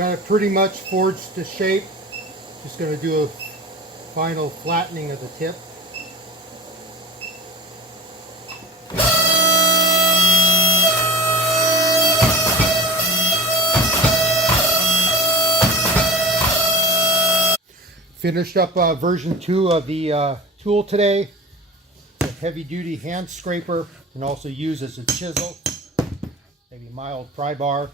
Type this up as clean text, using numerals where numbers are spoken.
Got it pretty much forged to shape. Just going to do a final flattening of the tip. Finished up version 2 of the tool today. It's a heavy duty hand scraper, can also use as a chisel, maybe mild pry bar.